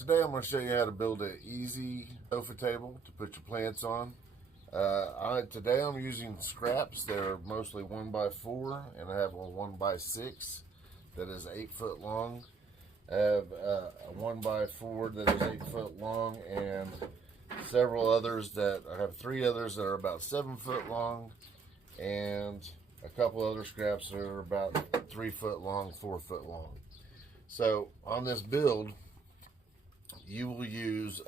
Today I'm going to show you how to build an easy sofa table to put your plants on. Today I'm using scraps. They're mostly 1x4, and I have a 1x6 that is 8 foot long. I have a 1x4 that is 8 foot long, and several others I have 3 others that are about 7 foot long, and a couple other scraps that are about 3 foot long, 4 foot long. So on this build, you will use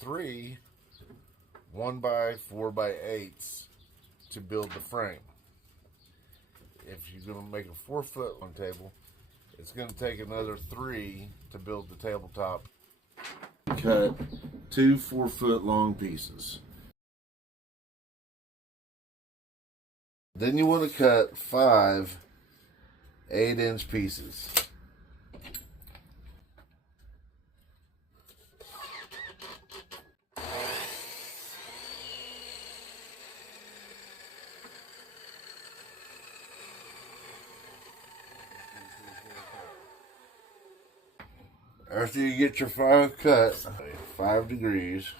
3 1x4x8s to build the frame. If you're going to make a 4 foot long table, it's going to take another 3 to build the tabletop. Cut 2 4 foot long pieces. Then you want to cut 5 8-inch pieces. After you get your 5 cut, 5 degrees,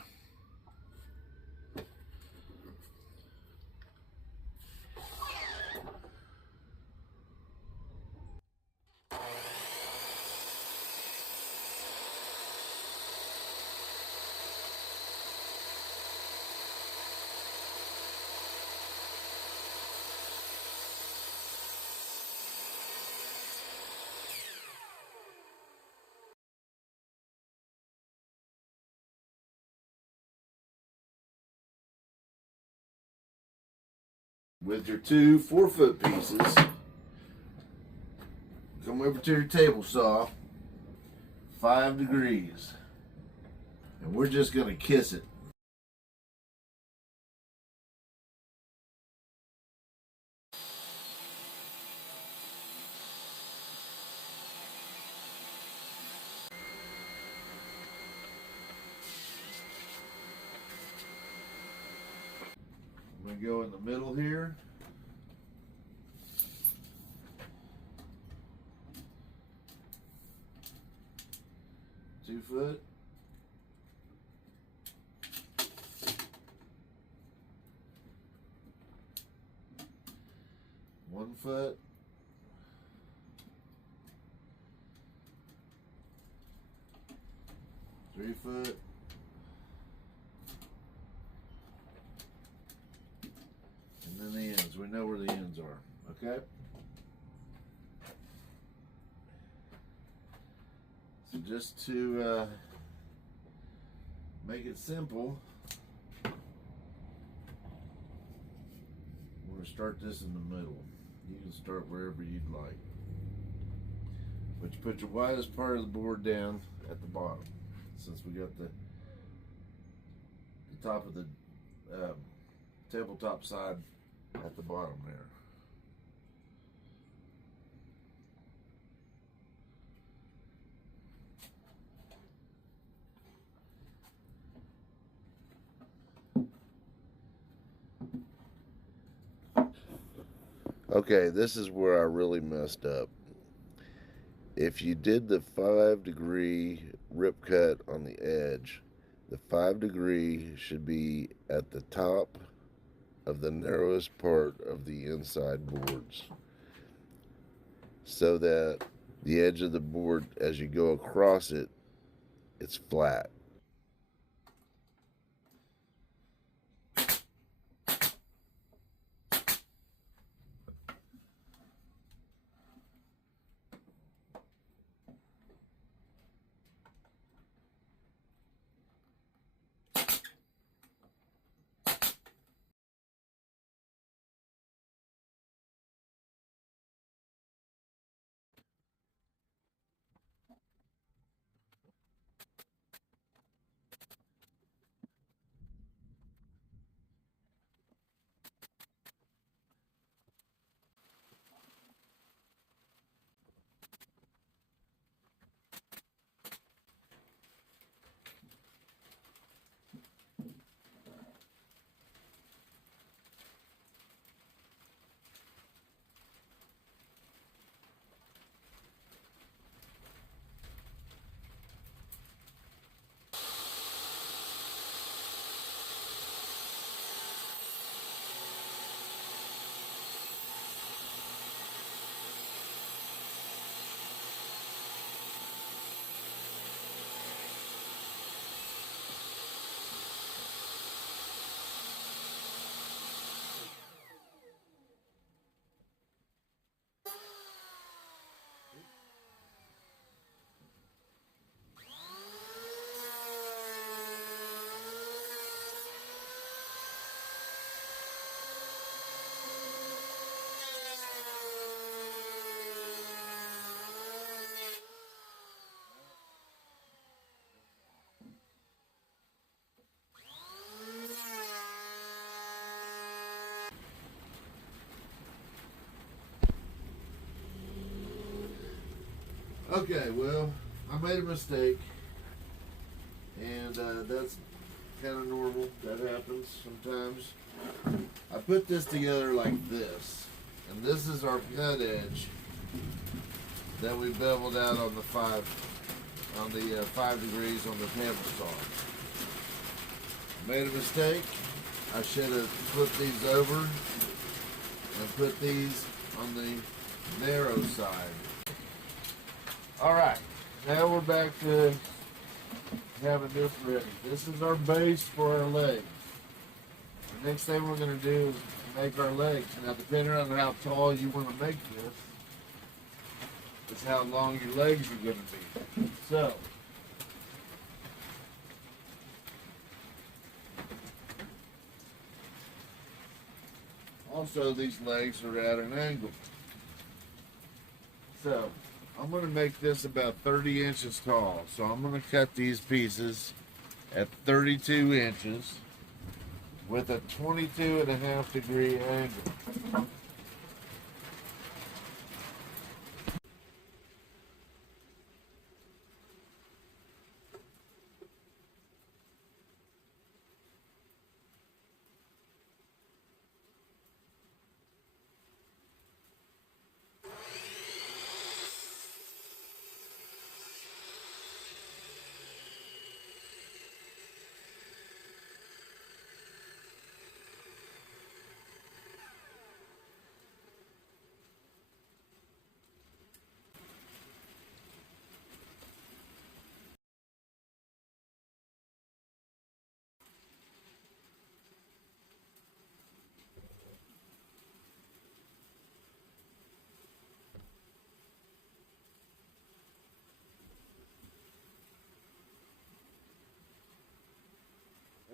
with your 2 4 foot pieces, come over to your table saw, 5 degrees, and we're just going to kiss it. I'm going to go in the middle here. Two foot. 1 foot. 3 foot. And then the ends. We know where the ends are. Okay? So just to make it simple, we're going to start this in the middle. You can start wherever you'd like. But you put your widest part of the board down at the bottom, since we got the top of the tabletop side at the bottom there. Okay, this is where I really messed up. If you did the 5 degree rip cut on the edge, the 5 degree should be at the top of the narrowest part of the inside boards, so that the edge of the board, as you go across it, it's flat. Okay, well, I made a mistake, and that's kind of normal. That happens sometimes. I put this together like this, and this is our cut edge that we beveled out on the 5 degrees on the table saw. Made a mistake. I should have flipped these over and put these on the narrow side. Alright, now we're back to having this ready. This is our base for our legs. The next thing we're going to do is make our legs. Now, depending on how tall you want to make this, is how long your legs are going to be. So, also these legs are at an angle. So, I'm going to make this about 30 inches tall. So I'm going to cut these pieces at 32 inches with a 22.5 degree angle.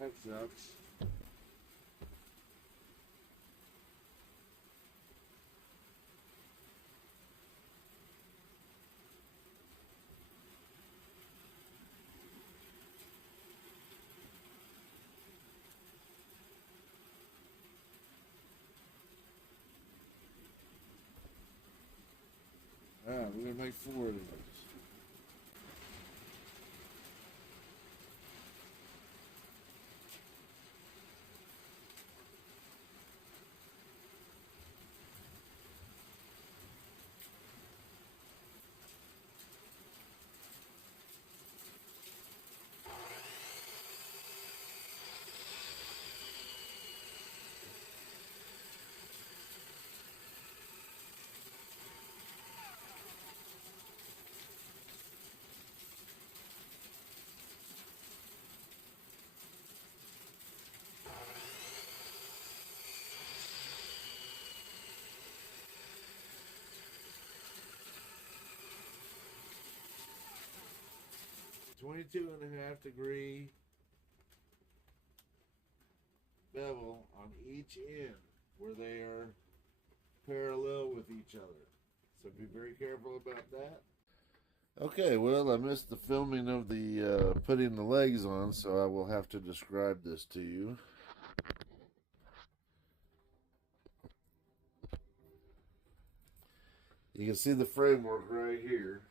That sucks. Alright, we're going to make 4 of these. .22.5 degree bevel on each end where they are parallel with each other. So be very careful about that. Okay, well, I missed the filming of the putting the legs on, so I will have to describe this to you. You can see the framework right here.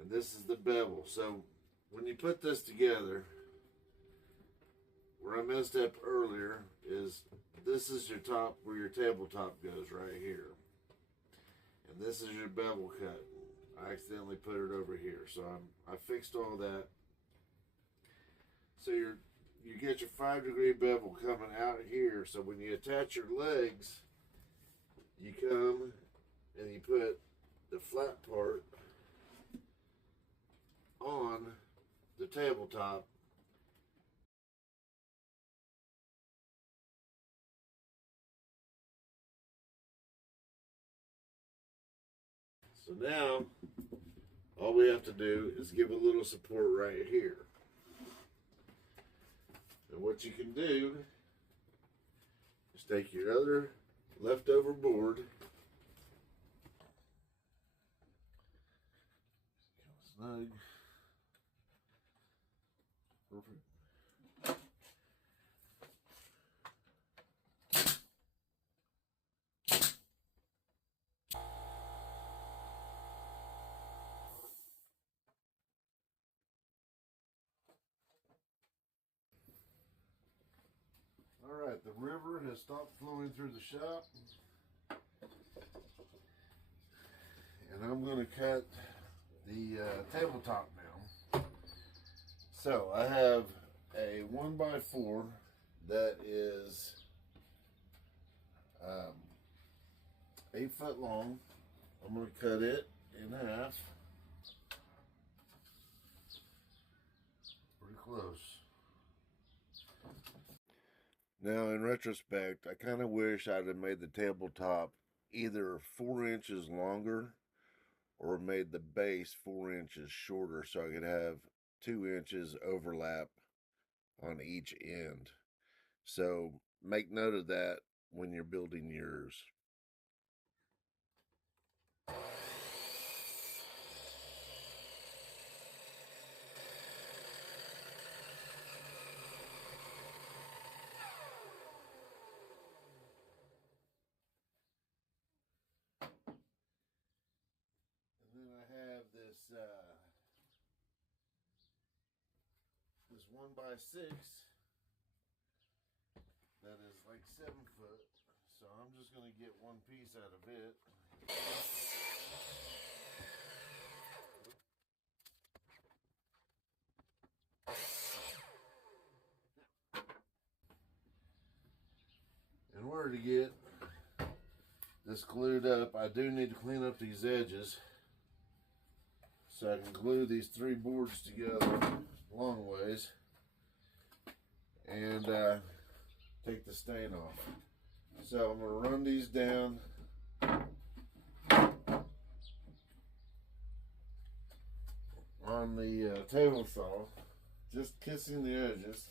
And this is the bevel. So when you put this together, where I messed up earlier is this is your top, where your tabletop goes right here. And this is your bevel cut. I accidentally put it over here. So I fixed all that. So you get your 5 degree bevel coming out here. So when you attach your legs, you come and you put the flat part on the tabletop. So now all we have to do is give a little support right here. And what you can do is take your other leftover board, snug, perfect. Alright, the river has stopped flowing through the shop. And I'm going to cut the tabletop now. So I have a 1x4 that is 8 foot long. I'm going to cut it in half. Pretty close. Now, in retrospect, I kind of wish I'd have made the tabletop either 4 inches longer or made the base 4 inches shorter so I could have 2 inches overlap on each end. So make note of that when you're building yours. And then I have this 1x6 that is like 7 foot. So I'm just going to get one piece out of it. In order to get this glued up, I do need to clean up these edges so I can glue these 3 boards together long ways and take the stain off. So I'm going to run these down on the table saw, just kissing the edges.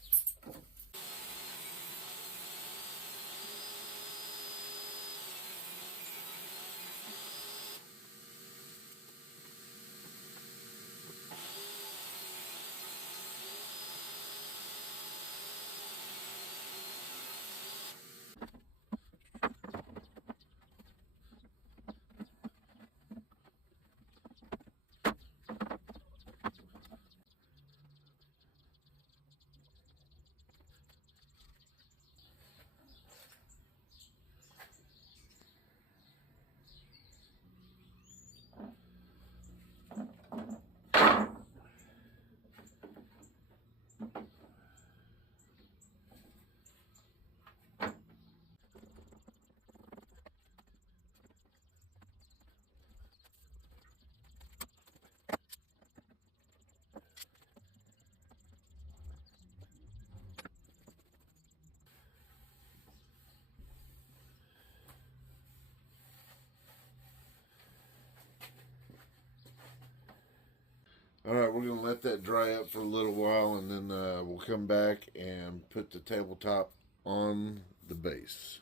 Alright, we're going to let that dry up for a little while, and then we'll come back and put the tabletop on the base.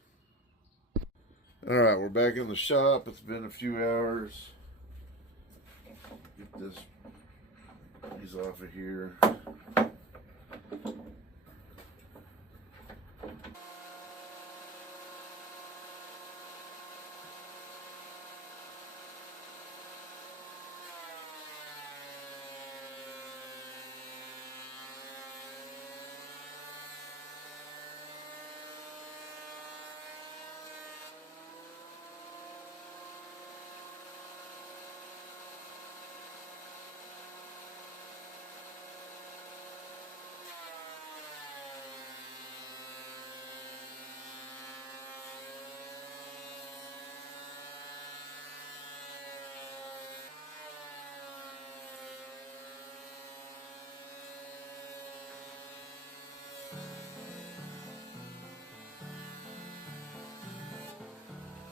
Alright, we're back in the shop. It's been a few hours. Get these off of here.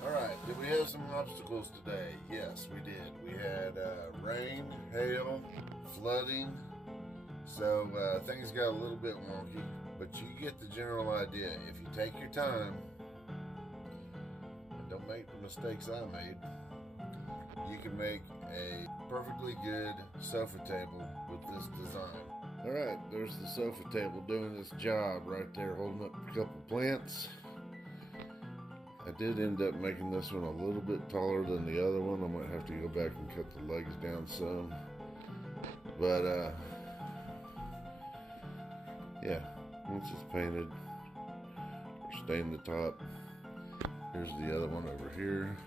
Alright, did we have some obstacles today? Yes, we did. We had rain, hail, flooding, so things got a little bit wonky, but you get the general idea. If you take your time and don't make the mistakes I made, you can make a perfectly good sofa table with this design. Alright, there's the sofa table doing its job right there, holding up a couple plants. I did end up making this one a little bit taller than the other one. I might have to go back and cut the legs down some. But, yeah, once it's painted, our stain the top. Here's the other one over here.